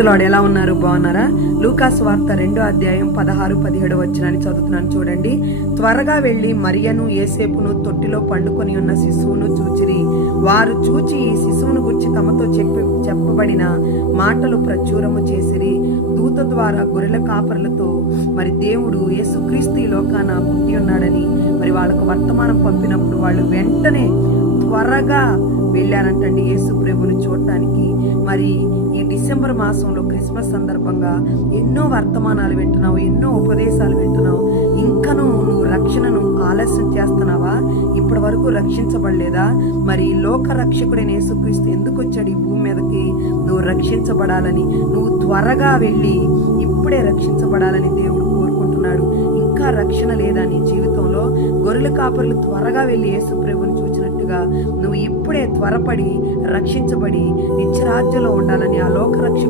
Praise lord. ఎలా ఉన్నారు? బాగున్నారా? లూకాసు వార్త 2వ అధ్యాయం 16-17 వచనాన్ని చదువుతున్నాను చూడండి. త్వరగా వెళ్లి మరియను యేసేపును తొట్టిలో పండుకొని ఉన్న శిశువును చూచిరి. వారు చూచి ఈ శిశువును గురించి తమతో చెప్పబడిన మాటలు ప్రచురము చేసిరి. దూత ద్వారా గొర్రెల కాపరులతో మరి దేవుడు యేసుక్రీస్తు ఈ లోకాన పుట్టి ఉన్నాడని మరి వాళ్ళకు వర్తమానం పంపినప్పుడు వాళ్ళు వెంటనే త్వరగా వెళ్ళారంటండి యేసు ప్రభుని చూడటానికి. మరి ఈ డిసెంబర్ మాసంలో క్రిస్మస్ సందర్భంగా ఎన్నో వర్తమానాలు వింటున్నావు, ఎన్నో ఉపదేశాలు వింటున్నావు. ఇంకనూ నువ్వు రక్షణను ఆలస్యం చేస్తున్నావా? ఇప్పటి వరకు రక్షించబడలేదా? మరి లోక రక్షకుడైన యేసుక్రీస్తు ఎందుకు వచ్చాడు ఈ భూమి మీదకి? నువ్వు రక్షించబడాలని, నువ్వు త్వరగా వెళ్ళి ఇప్పుడే రక్షించబడాలని దేవుడు కోరుకుంటున్నాడు. ఇంకా రక్షణ లేదా నీ జీవితంలో? గొర్రెల కాపరులు త్వరగా వెళ్ళి యేసు ప్రభుని చూచినట్టుగా నువ్వు ఇప్పుడే త్వరపడి రక్షించబడి నిత్యరాజ్యంలో ఉండాలని ఆ లోక రక్ష